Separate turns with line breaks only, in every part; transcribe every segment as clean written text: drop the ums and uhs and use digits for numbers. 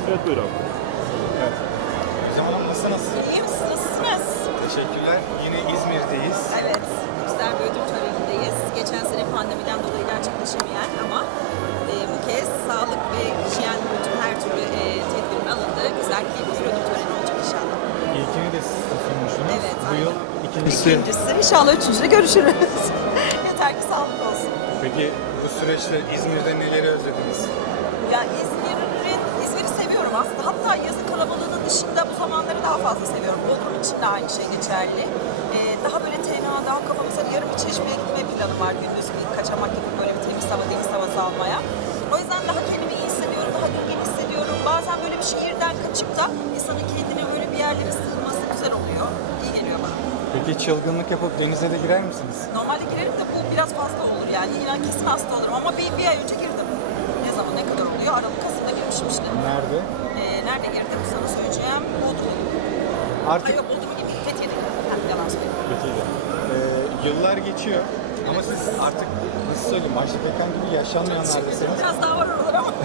Evet, buyur abi.
Evet. Gizem Hanım nasılsınız?
İyi misiniz? Nasılsınız?
Teşekkürler. Yine İzmir'deyiz.
Evet, güzel bir ödül törenindeyiz. Geçen sene pandemiden dolayı gerçekleşemeyen ama bu kez sağlık ve hijyen bütün her türlü tedbirin alındığı güzel keyifli bir ödül töreni olacak inşallah.
İlkini de siz sunmuşsunuz.
Evet,
Bu yıl
aynen.
ikincisi.
İkincisi, inşallah üçüncüde görüşürüz. Yeter ki sağlık olsun.
Peki bu süreçte İzmir'de neleri özlediniz?
Ya İzmir'i seviyorum aslında. Hatta yazın kalabalığının dışında bu zamanları daha fazla seviyorum. Bodrum için de aynı şey geçerli. Daha böyle tenha, daha kafa, mesela yarın bir Çeşme'ye gitme planım var. Gündüz bir kaçamak gibi böyle bir temiz hava, deniz havası almaya. O yüzden daha kendimi iyi hissediyorum, daha dingin hissediyorum. Bazen böyle bir şehirden kaçıp da insanın kendine böyle bir yerlere sığınması güzel oluyor. İyi geliyor bana.
Peki çılgınlık yapıp denize de girer misiniz?
Normalde girerim de bu biraz fazla olur yani. İnan kesin hasta olurum ama bir ay önce girdim. Ne zaman, ne kadar oluyor? Aralık, Kasım'da girmişim işte.
Nerede?
Nerede girdim sana söyleyeceğim. Bodrum.
Artık
Hayır, Bodrum'a gittim. Fethiye'de. Yalan söylüyorum.
Peki. Yıllar geçiyor. Ama siz artık nasıl söyleyeyim, Ajda Pekkan gibi yaşanmayanlardasınız.
Biraz daha var oralar ama.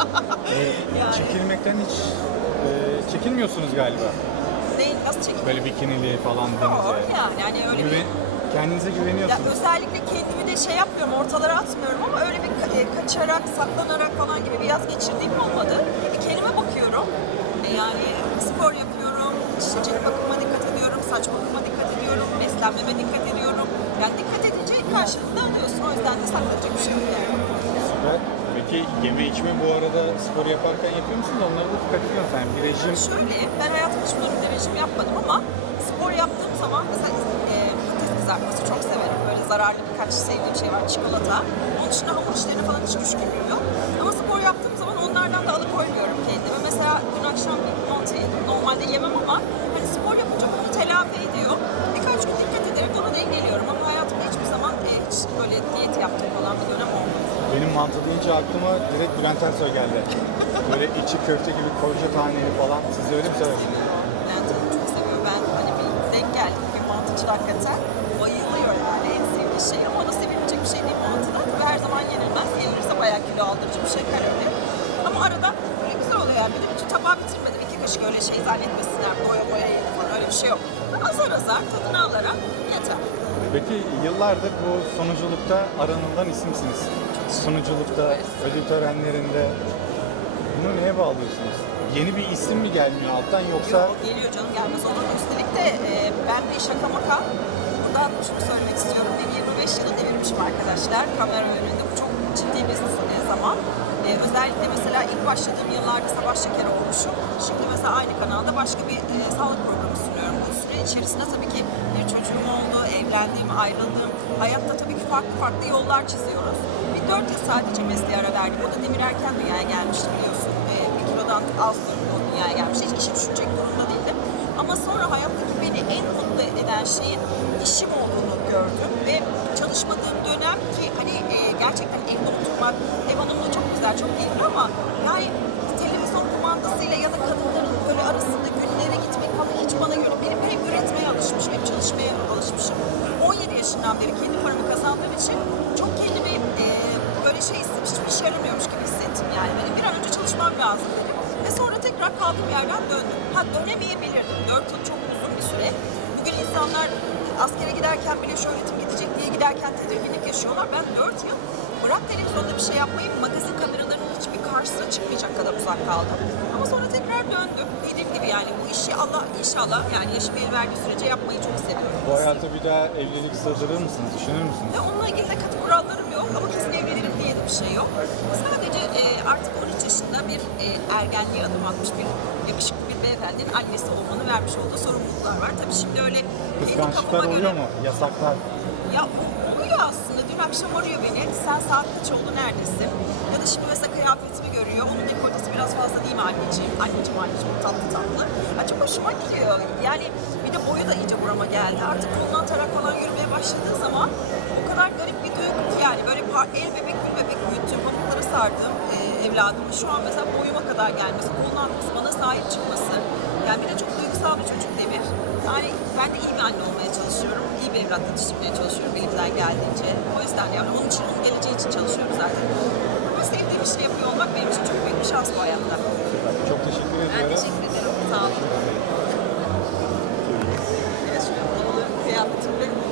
Yani.
Çekilmekten hiç çekinmiyorsunuz galiba.
Değil, nasıl çekim?
Böyle bikinili falan denize.
Yani öyle bir...
Kendinize
Ya
güveniyorsunuz.
özellikle kendimi de şey yapmıyorum, ortalara atmıyorum ama öyle bir kaçarak, saklanarak falan gibi bir yaz geçirdiğim olmadı. Kendime bakıyorum. Yani spor yapıyorum, işte cilt bakımıma dikkat ediyorum, saç bakımıma dikkat ediyorum, beslenmeme dikkat ediyorum. Yani dikkat edince karşılığında alıyorsun. O yüzden de saklanacak bir şey yok yani.
Süper. Peki yeme içme bu arada spor yaparken yapıyor musunuz? Onlara da dikkat ediyor musunuz? Yani bir rejim.
Şöyle, ben hayatımda hiç böyle bir rejim yapmadım ama spor yaptığım zaman mesela patates kızartması çok severim. Böyle zararlı birkaç sevdiğim şey var, çikolata. Onun dışında hamur işlerine falan hiç düşkünlüğüm yok. Ama spor yaptığım zaman onlardan da alıkoymuyorum kendimi. Mesela dün akşam bir mantı yedim. Normalde yemem ama hani spor yapınca bunu telafi ediyor. Birkaç gün dikkat ederek ona dengeliyorum ama hayatımda hiçbir zaman hiç böyle diyet yaptığım falan bir dönem olmadı.
Benim mantı deyince aklıma direkt Bülent Ersoy geldi. Böyle içi köfte gibi koca taneli falan. Siz de öyle mi seversiniz?
Bülent Hanım çok seviyor. Ben hani bir denk geldim. Bir mantıcı hakikaten bayılıyor yani. En sevdiği şey ama o da sevilmeyecek bir şey değil mantıda. Tabii her zaman yenilmez. Yenilirse bayağı kilo aldırıcı bir şey kalori. Ama arada böyle güzel oluyor yani. Bir de bütün tabağı bitirmedim. 2 kaşık öyle şey zannetmesinler. Doya doya yedi falan öyle bir şey yok. Azar azar tadını alarak yeter.
Peki yıllardır bu sunuculukta aranılan isimsiniz. Sunuculukta, ödül törenlerinde. Bunu neye bağlıyorsunuz? Yeni bir isim mi gelmiyor alttan yoksa?
Yok, geliyor canım, gelmez olur. Üstelik de ben bir şaka maka buradan şunu söylemek istiyorum. Ben 25 yılı devirmişim arkadaşlar kamera önünde. Bu çok ciddi bir zaman. Özellikle mesela ilk başladığım yıllarda Sabah Şeker olmuşum. Şimdi mesela aynı kanalda başka bir sağlık programı sunuyorum. Bu süre içerisinde tabii ki bir çocuğum oldu, evlendim, ayrıldım. Hayatta tabii ki farklı farklı yollar çiziyoruz. Bir 4 yıl sadece mesleğe ara verdim. O da Demir erken dünyaya gelmişti biliyorsun. 1 kilodan az dünyaya gelmişti. Hiç işi düşünecek durumda değildim. Ama sonra hayattaki beni en mutlu eden şeyin işim olduğunu gördüm ve çalışmadığım dönem ki hani gerçekten evde oturmak, ev hanımlığı çok güzel, çok keyifli ama yani televizyon kumandasıyla ya da kadınların böyle arasında günlere gitmek falan hiç bana göre. Benim hep üretmeye alışmışım, hep çalışmaya alışmışım. 17 yaşından beri kendi paramı kazandığım için çok kendimi böyle şey istemiş, hiçbir işe yaramıyormuş gibi hissettim yani. Benim bir an önce çalışmam lazım dedim. Ve sonra tekrar kaldığım yerden döndüm. Dönemeyebilirdim. 4 yıl çok uzun bir süre. Bugün insanlar askere giderken bile şöhretim gidecek diye giderken tedirginlik yaşıyorlar. Ben 4 yıl bırak televizyonda bir şey yapmayı, magazin kameralarının hiçbir karşısına çıkmayacak kadar uzak kaldım. Ama sonra tekrar döndüm. Dediğim gibi yani bu işi Allah inşallah yani yaşım el verdiği sürece yapmayı çok seviyorum.
Bu hayata bir daha evlilik sığdırır mısınız? Düşünür müsünüz?
Ve onunla ilgili de katı kurallarım yok ama kesin evlenirim diye de bir şey yok. Sadece artık 13 yaşında bir ergenliğe adım atmış bir yakışıklı bir beyefendinin annesi olmanın vermiş olduğu sorumluluklar var. Tabii şimdi öyle kendi
Kıskançlıklar
kafama göre...
oluyor mu? Yasaklar.
Ya oluyor aslında. Dün akşam arıyor beni. Sen saat kaç oldu, neredesin? Ya da şimdi mesela kıyafetimi görüyor. Onun dekoltesi biraz fazla değil mi anneciğim? Anneciğim tatlı tatlı. Ya çok hoşuma gidiyor. Yani bir de boyu da iyice burama geldi. Artık kolundan tarak falan yürümeye başladığı zaman o kadar garip bir duygu ki yani böyle el bebek gül bebek büyüttüğüm pamuklara sardığım evladımın şu an mesela boyuma kadar gelmesi, kolundan atması, bana sahip çıkması. Yani bir de çok duygusal bir çocuk Demir. Yani ben de iyi bir anne olmaya çalışıyorum. İyi bir evlat yetiştirmeye çalışıyorum elimden geldiğince. O yüzden yani onun için, onun geleceği için çalışıyorum zaten. Ama sevdiğim işi yapıyor olmak benim için çok büyük bir şans bu hayatta.
Çok teşekkür
kıyafetimle